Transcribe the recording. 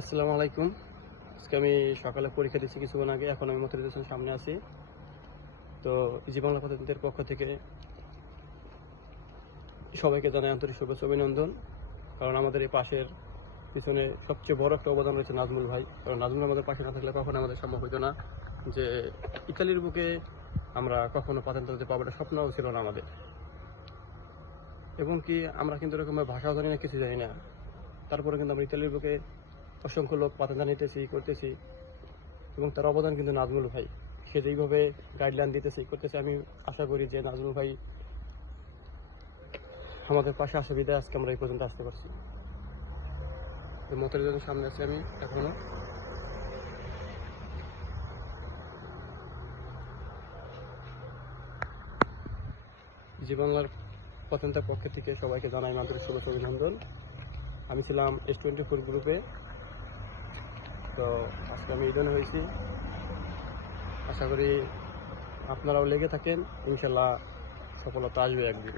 আসসালামু আলাইকুম। আজকে আমি সকালে পরীক্ষা দিচ্ছি কিছুক্ষণ আগে, এখন আমি মতিউদ্দিনের সামনে আছি। তো ইজি বাংলা প্রতিনিধিদের পক্ষ থেকে সবাইকে জানাই আন্তরিক শুভেচ্ছা, অভিনন্দন। কারণ আমাদের এই পাশের পিছনে সবচেয়ে বড় একটা অবদান রয়েছে নাজমুল ভাই। কারণ নাজমুল আমাদের পাশে না থাকলে কখনো আমাদের সম্ভব হতো না যে ইতালির বুকে আমরা কখনো পাতেন তুলতে পাবো না, স্বপ্নও ছিল না আমাদের। এবং কি আমরা কিন্তু এরকম ভাষাও জানি না, কিছু জানি না। তারপরে কিন্তু আমরা ইতালির বুকে অসংখ্য লোক পাতানা নিতেছি ই করতেছি, এবং তার অবদান কিন্তু নাজমুল ভাই। সে যেইভাবে গাইডলাইন দিতেছে করতেছে, আমি আশা করি যে নাজমুল ভাই আমাদের পাশে আসা বিদায় আজকে আমরা এই পর্যন্ত আসতে পারছি। তো মতের জন্য সামনে আছি আমি এখনও। জি বাংলার পতন্তার পক্ষ থেকে সবাইকে জানাই আন্তরিক শুভেচ্ছা, অভিনন্দন। আমি ছিলাম এস টোয়েন্টি ফোর গ্রুপে তো আজকে আমি ইডেন হয়েছি। আশা করি আপনারাও লেগে থাকেন। ইনশাল্লাহ সফলতা আসবে একদিন।